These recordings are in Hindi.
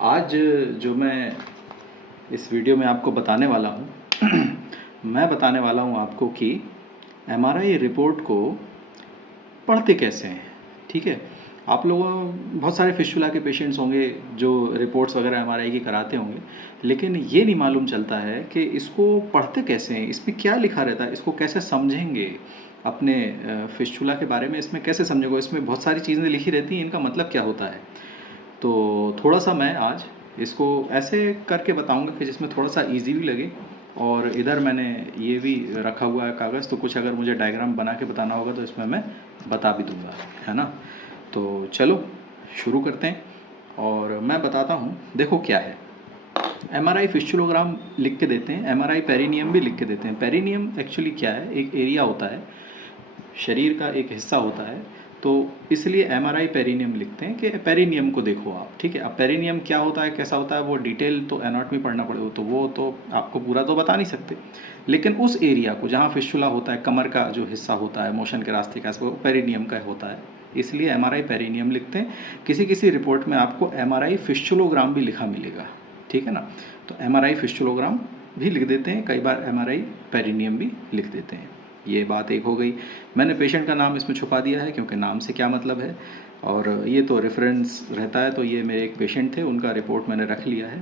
आज जो मैं इस वीडियो में आपको बताने वाला हूँ मैं बताने वाला हूँ आपको कि एमआरआई रिपोर्ट को पढ़ते कैसे हैं। ठीक है, आप लोगों बहुत सारे फिस्टुला के पेशेंट्स होंगे जो रिपोर्ट्स वगैरह एमआरआई की कराते होंगे, लेकिन ये नहीं मालूम चलता है कि इसको पढ़ते कैसे हैं, इसमें क्या लिखा रहता है, इसको कैसे समझेंगे, अपने फिस्टुला के बारे में इसमें कैसे समझेंगे। इसमें बहुत सारी चीज़ें लिखी रहती हैं, इनका मतलब क्या होता है। तो थोड़ा सा मैं आज इसको ऐसे करके बताऊंगा कि जिसमें थोड़ा सा इजी भी लगे, और इधर मैंने ये भी रखा हुआ है कागज़, तो कुछ अगर मुझे डायग्राम बना के बताना होगा तो इसमें मैं बता भी दूंगा, है ना। तो चलो शुरू करते हैं और मैं बताता हूँ। देखो क्या है, एमआरआई फिस्टुलोग्राम लिख के देते हैं, एमआरआई पेरिनियम भी लिख के देते हैं। पेरिनियम एक्चुअली क्या है, एक एरिया होता है, शरीर का एक हिस्सा होता है, तो इसलिए एमआरआई पेरिनियम लिखते हैं कि पेरिनियम को देखो आप। ठीक है, अब पेरिनियम क्या होता है, कैसा होता है, वो डिटेल तो एनाटॉमी पढ़ना पड़ेगा, तो वो तो आपको पूरा तो बता नहीं सकते, लेकिन उस एरिया को जहाँ फिस्टुला होता है, कमर का जो हिस्सा होता है मोशन के रास्ते का, वो पेरिनियम का होता है, इसलिए एमआरआई पेरिनियम लिखते हैं। किसी किसी रिपोर्ट में आपको एमआरआई फिस्टुलोग्राम भी लिखा मिलेगा, ठीक है ना। तो एमआरआई फिस्टुलोग्राम भी लिख देते हैं, कई बार एमआरआई पेरिनियम भी लिख देते हैं। ये बात एक हो गई। मैंने पेशेंट का नाम इसमें छुपा दिया है क्योंकि नाम से क्या मतलब है, और ये तो रेफरेंस रहता है। तो ये मेरे एक पेशेंट थे, उनका रिपोर्ट मैंने रख लिया है,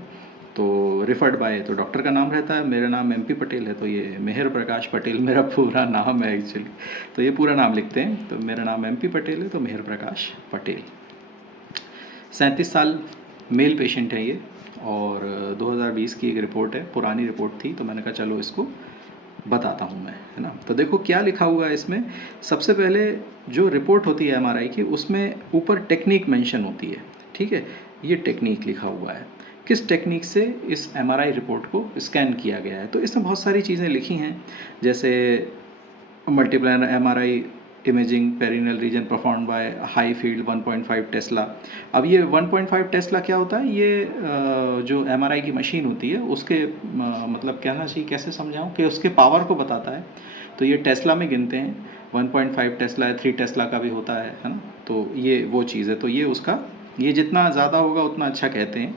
तो रिफर्ड बाय तो डॉक्टर का नाम रहता है। मेरा नाम MP पटेल है, तो ये मेहर प्रकाश पटेल मेरा पूरा नाम है एक्चुअली, तो ये पूरा नाम लिखते हैं। तो मेरा नाम MP पटेल है, तो मेहर प्रकाश पटेल। 37 साल मेल पेशेंट है ये, और 2020 की एक रिपोर्ट है, पुरानी रिपोर्ट थी, तो मैंने कहा चलो इसको बताता हूँ मैं, है ना। तो देखो क्या लिखा हुआ है इसमें। सबसे पहले जो रिपोर्ट होती है एमआरआई की, उसमें ऊपर टेक्निक मेंशन होती है। ठीक है, ये टेक्निक लिखा हुआ है, किस टेक्निक से इस एमआरआई रिपोर्ट को स्कैन किया गया है। तो इसमें बहुत सारी चीज़ें लिखी हैं, जैसे multiplanar MRI imaging perineal region perform by high field 1.5 tesla. अब ये 1.5 टेस्ला क्या होता है, ये जो एमआरआई की मशीन होती है उसके मतलब कहना चाहिए, कैसे समझाऊं, कि उसके पावर को बताता है। तो ये टेस्ला में गिनते हैं, 1.5 टेस्ला है, 3 टेस्ला का भी होता है ना। तो ये वो चीज़ है, तो ये उसका, ये जितना ज़्यादा होगा उतना अच्छा कहते हैं।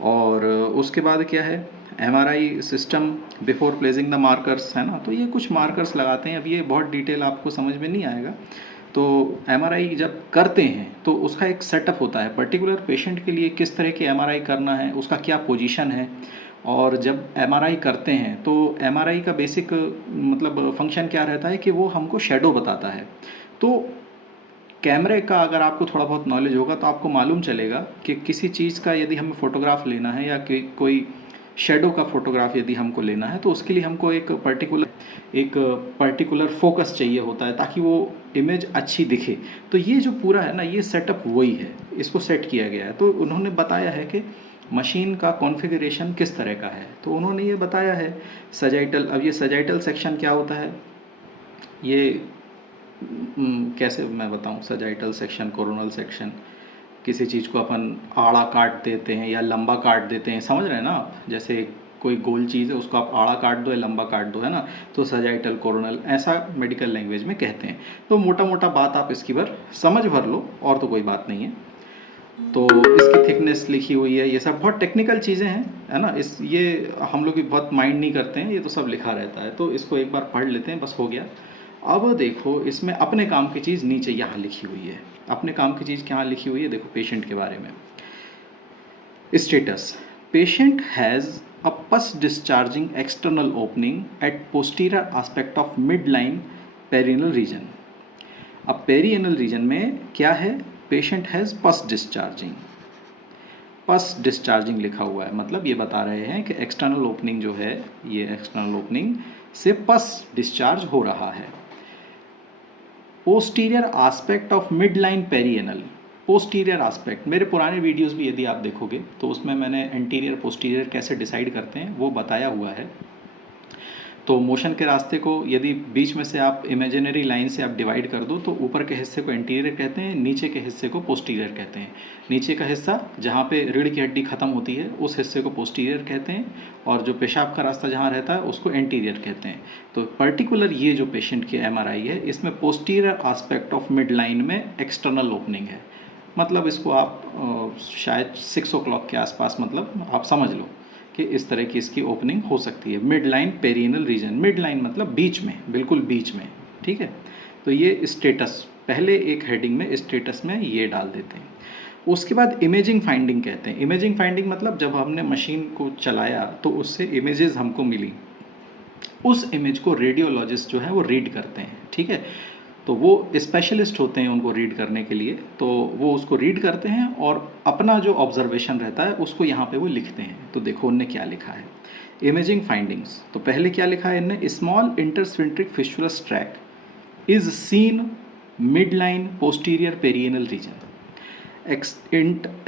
और उसके बाद क्या है, MRI system before placing the markers, है ना। तो ये कुछ मार्कर्स लगाते हैं, अब ये बहुत डिटेल आपको समझ में नहीं आएगा। तो एमआरआई जब करते हैं तो उसका एक सेटअप होता है, पर्टिकुलर पेशेंट के लिए किस तरह की एमआरआई करना है, उसका क्या पोजीशन है। और जब एमआरआई करते हैं तो एमआरआई का बेसिक मतलब फंक्शन क्या रहता है कि वो हमको शेडो बताता है। तो कैमरे का अगर आपको थोड़ा बहुत नॉलेज होगा तो आपको मालूम चलेगा कि किसी चीज़ का यदि हमें फ़ोटोग्राफ लेना है, या कोई शेडो का फ़ोटोग्राफ यदि हमको लेना है, तो उसके लिए हमको एक पर्टिकुलर फोकस चाहिए होता है, ताकि वो इमेज अच्छी दिखे। तो ये जो पूरा है ना, ये सेटअप वही है, इसको सेट किया गया है। तो उन्होंने बताया है कि मशीन का कॉन्फ़िगरेशन किस तरह का है, तो उन्होंने ये बताया है सजाइटल। अब ये सजाइटल सेक्शन क्या होता है, ये कैसे मैं बताऊं, सजाइटल सेक्शन, कोरोनल सेक्शन, किसी चीज़ को अपन आड़ा काट देते हैं या लंबा काट देते हैं, समझ रहे हैं ना आप। जैसे कोई गोल चीज़ है, उसको आप आड़ा काट दो या लंबा काट दो, है ना, तो सजाइटल, कोरोनल, ऐसा मेडिकल लैंग्वेज में कहते हैं। तो मोटा मोटा बात आप इसकी समझ भर लो, और तो कोई बात नहीं है। तो इसकी थिकनेस लिखी हुई है, ये सब बहुत टेक्निकल चीज़ें हैं, है ना। ये हम लोग भी बहुत माइंड नहीं करते हैं, ये तो सब लिखा रहता है। तो इसको एक बार पढ़ लेते हैं, बस हो गया। अब देखो इसमें अपने काम की चीज़ नीचे यहाँ लिखी हुई है। अपने काम की चीज़ क्या लिखी हुई है, देखो पेशेंट के बारे में। Status, patient has a pus discharging external opening at posterior aspect of mid line perineal region. अब पेरिनल रीजन में क्या है, patient has pus discharging, pus discharging लिखा हुआ है, मतलब ये बता रहे हैं कि एक्सटर्नल ओपनिंग जो है, ये एक्सटर्नल ओपनिंग से पस डिस्चार्ज हो रहा है। Posterior aspect of mid line perianal, posterior aspect, मेरे पुराने वीडियोस भी यदि आप देखोगे तो उसमें मैंने एंटीरियर पोस्टीरियर कैसे डिसाइड करते हैं वो बताया हुआ है। तो मोशन के रास्ते को यदि बीच में से आप इमेजिनरी लाइन से आप डिवाइड कर दो, तो ऊपर के हिस्से को एंटीरियर कहते हैं, नीचे के हिस्से को पोस्टीरियर कहते हैं। नीचे का हिस्सा जहाँ पे रीढ़ की हड्डी खत्म होती है उस हिस्से को पोस्टीरियर कहते हैं, और जो पेशाब का रास्ता जहाँ रहता है उसको एंटीरियर कहते हैं। तो पर्टिकुलर ये जो पेशेंट की एमआरआई है, इसमें posterior aspect of mid line में एक्सटर्नल ओपनिंग है, मतलब इसको आप शायद 6 o'clock के आसपास, मतलब आप समझ लो कि इस तरह की इसकी ओपनिंग हो सकती है। Mid line perineal region, mid line मतलब बीच में, बिल्कुल बीच में, ठीक है। तो ये स्टेटस, पहले एक हेडिंग में स्टेटस में ये डाल देते हैं। उसके बाद इमेजिंग फाइंडिंग कहते हैं। इमेजिंग फाइंडिंग मतलब जब हमने मशीन को चलाया तो उससे इमेजेस हमको मिली, उस इमेज को रेडियोलॉजिस्ट जो है वो रीड करते हैं, ठीक है। तो वो स्पेशलिस्ट होते हैं उनको रीड करने के लिए, तो वो उसको रीड करते हैं और अपना जो ऑब्जर्वेशन रहता है उसको यहाँ पे वो लिखते हैं। तो देखो उनने क्या लिखा है, इमेजिंग फाइंडिंग्स। तो पहले क्या लिखा है इनने, small intersphincteric fistulous track is seen mid line posterior perineal region,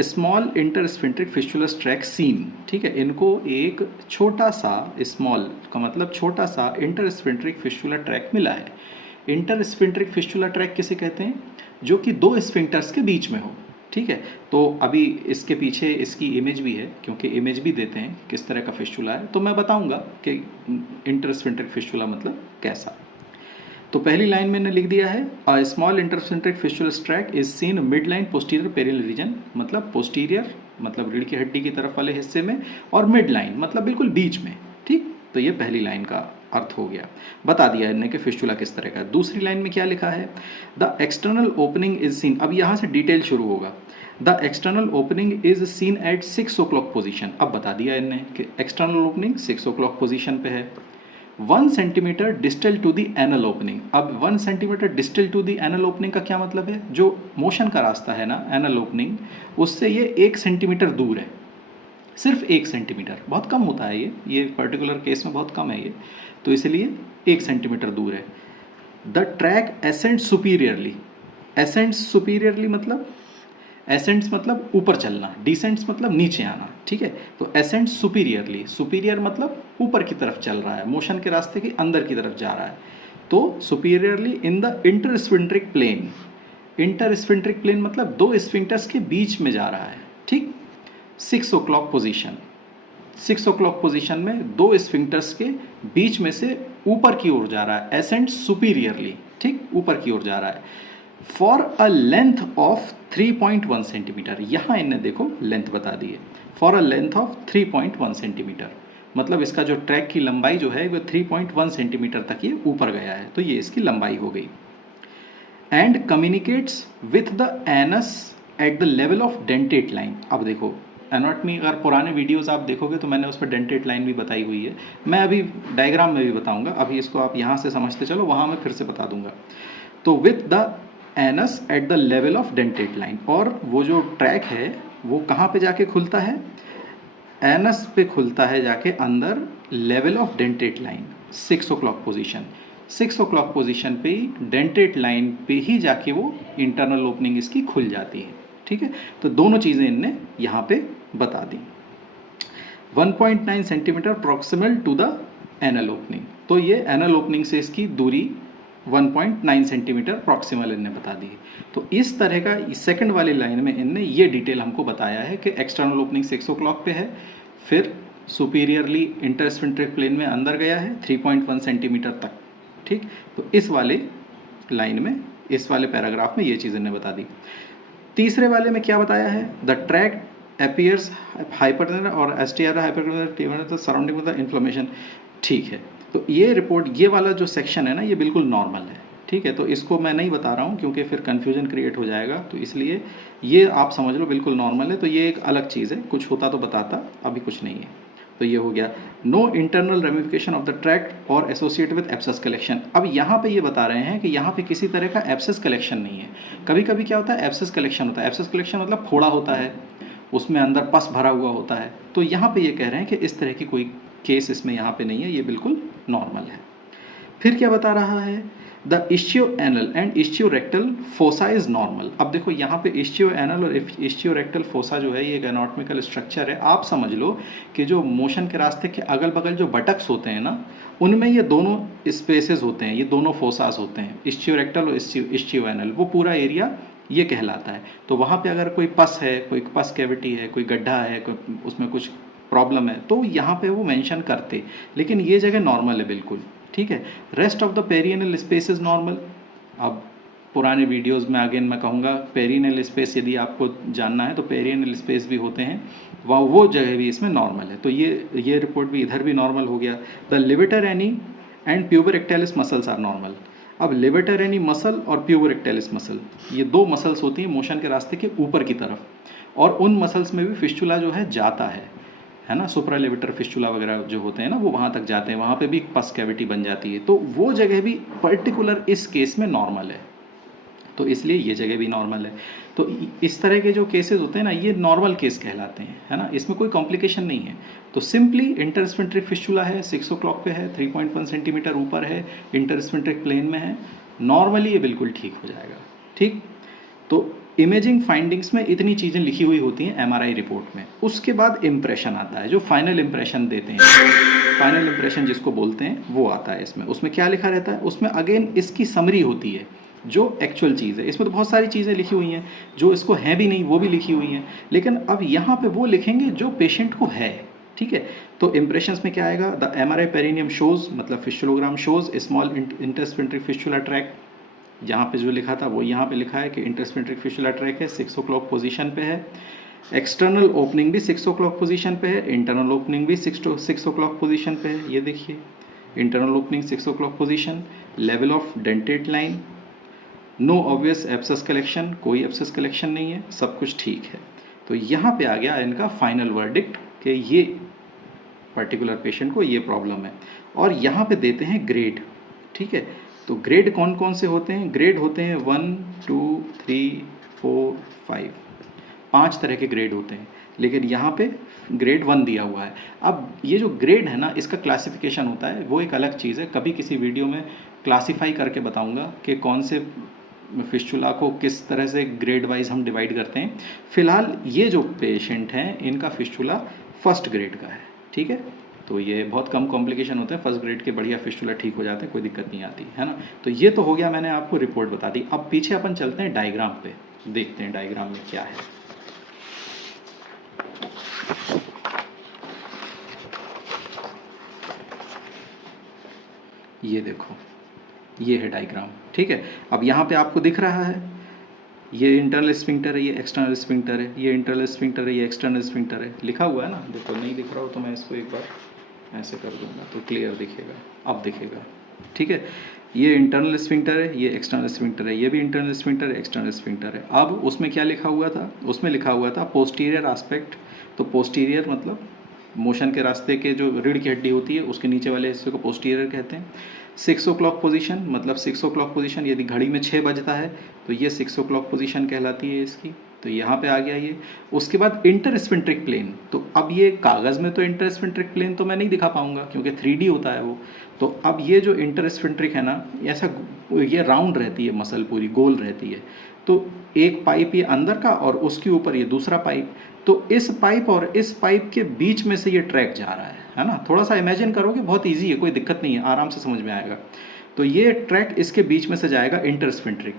small intersphincteric fistulous track seen, ठीक है। इनको एक छोटा सा, स्मॉल का मतलब छोटा सा, इंटरस्फिंट्रिक फिस्टुला ट्रैक मिला है। इंटरस्फिंट्रिक फिस्टुला ट्रैक किसे कहते हैं, जो कि दो स्फिंक्टर्स के बीच में हो, ठीक है। तो अभी इसके पीछे इसकी इमेज भी है, क्योंकि इमेज भी देते हैं किस तरह का फिस्टुला है, तो मैं बताऊंगा कि इंटरस्फिंट्रिक फिस्टुला मतलब कैसा। तो पहली लाइन मैंने लिख दिया है, a small intersphincteric fistulous track is seen mid line posterior perineal region, मतलब पोस्टीरियर मतलब रीढ़ की हड्डी की तरफ वाले हिस्से में, और मिड लाइन मतलब बिल्कुल बीच में, ठीक। तो ये पहली लाइन का अर्थ हो गया, बता दिया इन्हें कि फिस्टुला किस तरह का। दूसरी लाइन में क्या लिखा है, the external opening is seen, अब यहाँ से डिटेल शुरू होगा। The external opening is seen at 6 o'clock position, अब बता दिया इन्हें कि एक्सटर्नल ओपनिंग 6 o'clock पोजिशन पे है। 1 centimetre distal to the anal opening, अब 1 centimetre distal to the anal opening का क्या मतलब है, जो मोशन का रास्ता है ना एनल ओपनिंग, उससे ये 1 सेंटीमीटर दूर है, सिर्फ 1 सेंटीमीटर, बहुत कम होता है ये पर्टिकुलर केस में बहुत कम है ये, तो इसलिए 1 सेंटीमीटर दूर है। The track ascent superiorly, ascent superiorly मतलब, एसेंट्स मतलब ऊपर चलना, डिसेंट्स मतलब नीचे आना, ठीक है। तो एसेंट सुपीरियरली, सुपीरियर मतलब ऊपर की तरफ चल रहा है, मोशन के रास्ते के अंदर की तरफ जा रहा है, तो superiorly in the intersphincteric plane, intersphincteric plane मतलब दो स्फिंक्टर्स के बीच में जा रहा है, ठीक। 6 o'clock पोजीशन, 6 o'clock पोजीशन में दो स्फिंक्टर्स के बीच में से ऊपर की ओर जा रहा है, एसेंट सुपीरियरली, ठीक, ऊपर की ओर जा रहा है। For a length of 3.1 centimetre, यहाँ इन्हें देखो लेंथ बता दी है, for a length of 3.1 centimetre, मतलब इसका जो ट्रैक की लंबाई जो है वो 3.1 सेंटीमीटर तक ये ऊपर गया है, तो ये इसकी लंबाई हो गई। And communicates with the anus at the level of dentate line, अब देखो एनाटॉमी अगर पुराने वीडियोस आप देखोगे तो मैंने उस पर डेंटेट लाइन भी बताई हुई है, मैं अभी डायग्राम में भी बताऊंगा, अभी इसको आप यहाँ से समझते चलो, वहाँ मैं फिर से बता दूंगा। तो with the anus at the level of dentate line, और वो जो ट्रैक है वो कहाँ पे जाके खुलता है, एनस पे खुलता है जाके अंदर, level of dentate line 6 o'clock position, 6 o'clock position पे ही डेंटेट लाइन पे ही जाके वो इंटरनल ओपनिंग इसकी खुल जाती है, ठीक है। तो दोनों चीज़ें इनने यहाँ पे बता दी। 1.9 centimetre proximal to the anal opening, तो ये एनल ओपनिंग से इसकी दूरी 1.9 सेंटीमीटर प्रॉक्सिमल इनने बता दी। तो इस तरह का सेकंड वाली लाइन में इनने ये डिटेल हमको बताया है कि एक्सटर्नल ओपनिंग 6 o'clock पे है, फिर सुपीरियरली इंटरस्फिंट्रिक प्लेन में अंदर गया है 3.1 सेंटीमीटर तक, ठीक। तो इस वाले लाइन में, इस वाले पैराग्राफ में ये चीज़ इन्हें बता दी। तीसरे वाले में क्या बताया है, द ट्रैक अपीयर्स हाइपरटेंशन और STR hypertension surrounding with the inflammation, ठीक है। तो ये रिपोर्ट, ये वाला जो सेक्शन है ना, ये बिल्कुल नॉर्मल है, ठीक है। तो इसको मैं नहीं बता रहा हूँ क्योंकि फिर कन्फ्यूजन क्रिएट हो जाएगा, तो इसलिए ये आप समझ लो बिल्कुल नॉर्मल है। तो ये एक अलग चीज़ है, कुछ होता तो बताता, अभी कुछ नहीं है। तो ये हो गया, no internal ramification of the tract और एसोसिएटेड विद एब्सेस कलेक्शन। अब यहाँ पे ये बता रहे हैं कि यहाँ पे किसी तरह का एब्सेस कलेक्शन नहीं है। कभी कभी क्या होता है, एब्सेस कलेक्शन होता है, एब्सेस कलेक्शन मतलब फोड़ा होता है, उसमें अंदर पस भरा हुआ होता है। तो यहाँ पे ये कह रहे हैं कि इस तरह की कोई केस इसमें यहाँ पे नहीं है, ये बिल्कुल नॉर्मल है। फिर क्या बता रहा है, the ischio anal and ischio rectal fossa is normal. अब देखो यहाँ पे इश्चियो एनल और इश्चियो रेक्टल फोसा जो है ये एक एनाटॉमिकल स्ट्रक्चर है। आप समझ लो कि जो मोशन के रास्ते के अगल बगल जो बटक्स होते हैं ना, उनमें ये दोनों स्पेसेस होते हैं, ये दोनों फोसास होते हैं, इश्चियो रेक्टल और इश्चियो एनल, वो पूरा एरिया ये कहलाता है। तो वहाँ पे अगर कोई पस है, कोई पस कैविटी है, कोई गड्ढा है, उसमें कुछ प्रॉब्लम है, तो यहाँ पे वो मेंशन करते, लेकिन ये जगह नॉर्मल है बिल्कुल, ठीक है। Rest of the perianal space is normal. अब पुराने वीडियोस में अगेन मैं कहूँगा पेरिनेल स्पेस यदि आपको जानना है तो पेरिनेल स्पेस भी होते हैं, वो जगह भी इसमें नॉर्मल है। तो ये रिपोर्ट भी इधर भी नॉर्मल हो गया। The levator ani and puborectalis muscles are normal. अब लिवेटर एनी मसल और प्यूबर एक्टाइलिस मसल, ये दो मसल्स होती हैं मोशन के रास्ते के ऊपर की तरफ, और उन मसल्स में भी फिस्टुला जो है जाता है ना, सुप्रालेविटर फिस्टुला वगैरह जो होते हैं ना वो वहाँ तक जाते हैं, वहाँ पे भी पस कैविटी बन जाती है। तो वो जगह भी पर्टिकुलर इस केस में नॉर्मल है, तो इसलिए ये जगह भी नॉर्मल है। तो इस तरह के जो केसेस होते हैं ना, ये नॉर्मल केस कहलाते हैं, है ना, इसमें कोई कॉम्प्लिकेशन नहीं है। तो सिंपली इंटरस्फिंक्ट्रिक फिस्टुला है, 6 o'clock पे है, 3.1 सेंटीमीटर ऊपर है, इंटरस्फिंक्ट्रिक प्लेन में है, नॉर्मली ये बिल्कुल ठीक हो जाएगा। ठीक, तो इमेजिंग फाइंडिंग्स में इतनी चीज़ें लिखी हुई होती हैं एमआरआई रिपोर्ट में। उसके बाद इम्प्रेशन आता है, जो फाइनल इम्प्रेशन देते हैं, फाइनल इम्प्रेशन जिसको बोलते हैं वो आता है इसमें। उसमें क्या लिखा रहता है, उसमें अगेन इसकी समरी होती है जो एक्चुअल चीज़ है। इसमें तो बहुत सारी चीज़ें लिखी हुई हैं, जो इसको हैं भी नहीं वो भी लिखी हुई हैं, लेकिन अब यहाँ पे वो लिखेंगे जो पेशेंट को है। ठीक है, तो इम्प्रेशंस में क्या आएगा, द एमआरआई पेरिनियम शोज, मतलब fistulogram shows small intersphincteric fistula track. यहाँ पे जो लिखा था वो यहाँ पे लिखा है कि इंटरस्फिंक्ट्रिक फिस्टुला ट्रैक है, 6 o'clock पोजीशन पे है। एक्सटर्नल ओपनिंग भी 6 o'clock पोजीशन पे है, इंटरनल ओपनिंग भी 6 o'clock पोजीशन पे है। ये देखिए, internal opening 6 o'clock position. Level of dentate line, no obvious abscess collection, कोई एब्सेस कलेक्शन नहीं है, सब कुछ ठीक है। तो यहाँ पे आ गया इनका फाइनल वर्डिक्ट कि ये पर्टिकुलर पेशेंट को ये प्रॉब्लम है। और यहाँ पे देते हैं ग्रेड। ठीक है, तो ग्रेड कौन कौन से होते हैं, ग्रेड होते हैं 1, 2, 3, 4, 5, 5 तरह के ग्रेड होते हैं, लेकिन यहाँ पे ग्रेड 1 दिया हुआ है। अब ये जो ग्रेड है ना, इसका क्लासिफिकेशन होता है, वो एक अलग चीज़ है, कभी किसी वीडियो में क्लासीफाई करके बताऊंगा कि कौन से फिस्टुला को किस तरह से ग्रेड वाइज हम डिवाइड करते हैं। फिलहाल ये जो पेशेंट हैं इनका फिस्टुला फर्स्ट ग्रेड का है। ठीक है, तो ये बहुत कम कॉम्प्लिकेशन होते हैं, फर्स्ट ग्रेड के बढ़िया फिस्टुला ठीक हो जाते हैं, कोई दिक्कत नहीं आती है ना। तो ये तो हो गया, मैंने आपको रिपोर्ट बता दी। अब पीछे अपन चलते हैं डायग्राम पे, देखते हैं डायग्राम में क्या है। ये देखो, ये है डायग्राम। ठीक है, अब यहाँ पे आपको दिख रहा है ये इंटरनल स्फिंक्टर है, ये एक्सटर्नल स्फिंक्टर है, ये इंटरनल स्फिंक्टर है, ये एक्सटर्नल स्फिंक्टर है, लिखा हुआ है ना। देखो नहीं दिख रहा हो तो मैं इसको एक बार ऐसे कर दूंगा तो क्लियर दिखेगा, अब दिखेगा। ठीक है, ये इंटरनल स्फिंक्टर है, ये एक्सटर्नल स्फिंक्टर है, ये भी इंटरनल स्फिंक्टर है, एक्सटर्नल स्फिंक्टर है। अब उसमें क्या लिखा हुआ था, उसमें लिखा हुआ था पोस्टीरियर एस्पेक्ट। तो पोस्टीरियर मतलब मोशन के रास्ते के जो रीढ़ की हड्डी होती है उसके नीचे वाले हिस्से को पोस्टीरियर कहते हैं। 6 o'clock पोजीशन, मतलब 6 o'clock पोजीशन, यदि घड़ी में 6 बजता है तो ये 6 o'clock पोजीशन कहलाती है इसकी। तो यहाँ पे आ गया ये। उसके बाद इंटरस्फिंक्ट्रिक प्लेन, तो अब ये कागज़ में तो इंटरस्फिंक्ट्रिक प्लेन तो मैं नहीं दिखा पाऊंगा क्योंकि 3D होता है वो। तो अब ये जो इंटरस्फिंक्ट्रिक है ना, ऐसा ये राउंड रहती है मसल, पूरी गोल रहती है। तो एक पाइप ये अंदर का और उसके ऊपर ये दूसरा पाइप, तो इस पाइप और इस पाइप के बीच में से ये ट्रैक जा रहा है ना। थोड़ा सा इमेजिन करोगे, बहुत इजी है, कोई दिक्कत नहीं है, आराम से समझ में आएगा। तो ये ट्रैक इसके बीच में से जाएगा इंटरस्फिंक्ट्रिक।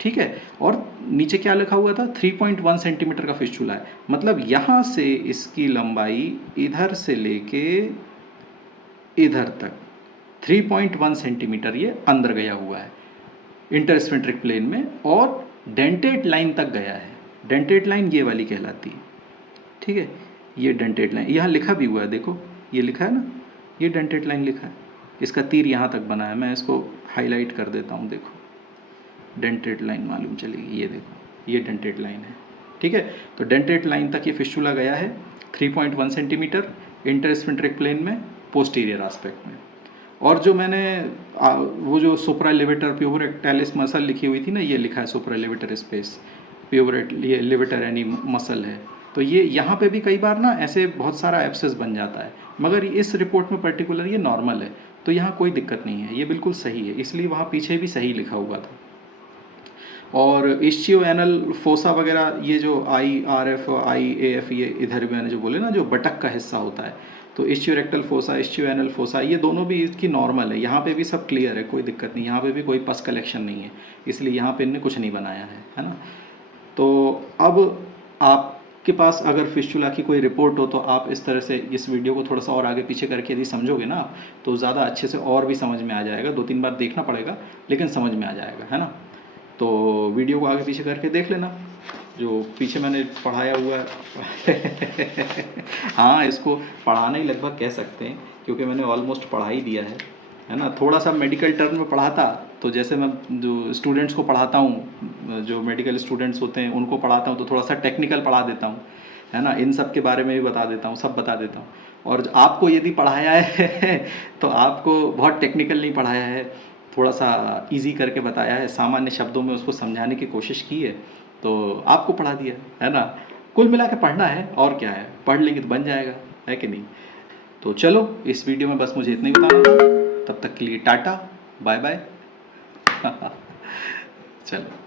ठीक है, और नीचे क्या लिखा हुआ था, 3.1 सेंटीमीटर का फिस्टुला है, मतलब यहाँ से इसकी लंबाई इधर से लेके इधर तक 3.1 सेंटीमीटर ये अंदर गया हुआ है इंटरस्फिंक्ट्रिक प्लेन में, और डेंटेट लाइन तक गया है। डेंटेट लाइन ये वाली कहलाती है। ठीक है, ये डेंटेट लाइन यहाँ लिखा भी हुआ है, देखो ये लिखा है ना, ये डेंटेट लाइन लिखा है, इसका तीर यहाँ तक बना है, मैं इसको हाईलाइट कर देता हूँ, देखो डेंटेट लाइन मालूम चलेगी, ये देखो ये डेंटेट लाइन है। ठीक है, तो डेंटेट लाइन तक ये फिस्टुला गया है 3.1 सेंटीमीटर इंटरस्फिंक्ट्रिक प्लेन में, पोस्टीरियर एस्पेक्ट में। और जो मैंने वो जो सुप्रालेविटर प्यूबर एक्टाइलिस मसल लिखी हुई थी ना, ये लिखा है सुप्रालेविटर स्पेस प्यूबर, ये लेविटर यानी मसल है। तो ये यहाँ पे भी कई बार ना ऐसे बहुत सारा एब्सेस बन जाता है, मगर इस रिपोर्ट में पर्टिकुलर ये नॉर्मल है, तो यहाँ कोई दिक्कत नहीं है, ये बिल्कुल सही है, इसलिए वहाँ पीछे भी सही लिखा हुआ था। और इश्चियो एनल फोसा वगैरह, ये जो IRF IAF, ये इधर भी मैंने जो बोले ना, जो बटक का हिस्सा होता है, तो इश्चियो रेक्टल फोसा, इश्चियो एनल फोसा, ये दोनों भी इसकी नॉर्मल है, यहाँ पे भी सब क्लियर है, कोई दिक्कत नहीं, यहाँ पे भी कोई पस कलेक्शन नहीं है, इसलिए यहाँ पे इनने कुछ नहीं बनाया है ना। तो अब आपके पास अगर फिस्टुला की कोई रिपोर्ट हो तो आप इस तरह से इस वीडियो को थोड़ा सा और आगे पीछे करके यदि समझोगे ना आप, तो ज़्यादा अच्छे से और भी समझ में आ जाएगा, 2-3 बार देखना पड़ेगा लेकिन समझ में आ जाएगा, है ना। तो वीडियो को आगे पीछे करके देख लेना, जो पीछे मैंने पढ़ाया हुआ है। हाँ, इसको पढ़ाना ही लगभग कह सकते हैं, क्योंकि मैंने ऑलमोस्ट पढ़ा ही दिया है ना। थोड़ा सा मेडिकल टर्म में पढ़ाता, तो जैसे मैं जो स्टूडेंट्स को पढ़ाता हूँ, जो मेडिकल स्टूडेंट्स होते हैं उनको पढ़ाता हूँ, तो थोड़ा सा टेक्निकल पढ़ा देता हूँ, है ना। इन सब के बारे में भी बता देता हूँ, सब बता देता हूँ। और आपको यदि पढ़ाया है तो आपको बहुत टेक्निकल नहीं पढ़ाया है, थोड़ा सा इजी करके बताया है, सामान्य शब्दों में उसको समझाने की कोशिश की है, तो आपको पढ़ा दिया है ना। कुल मिला के पढ़ना है, और क्या है, पढ़ लेंगे तो बन जाएगा, है कि नहीं। तो चलो, इस वीडियो में बस मुझे इतना ही बताना था। तब तक के लिए टाटा, बाय बाय। चलो।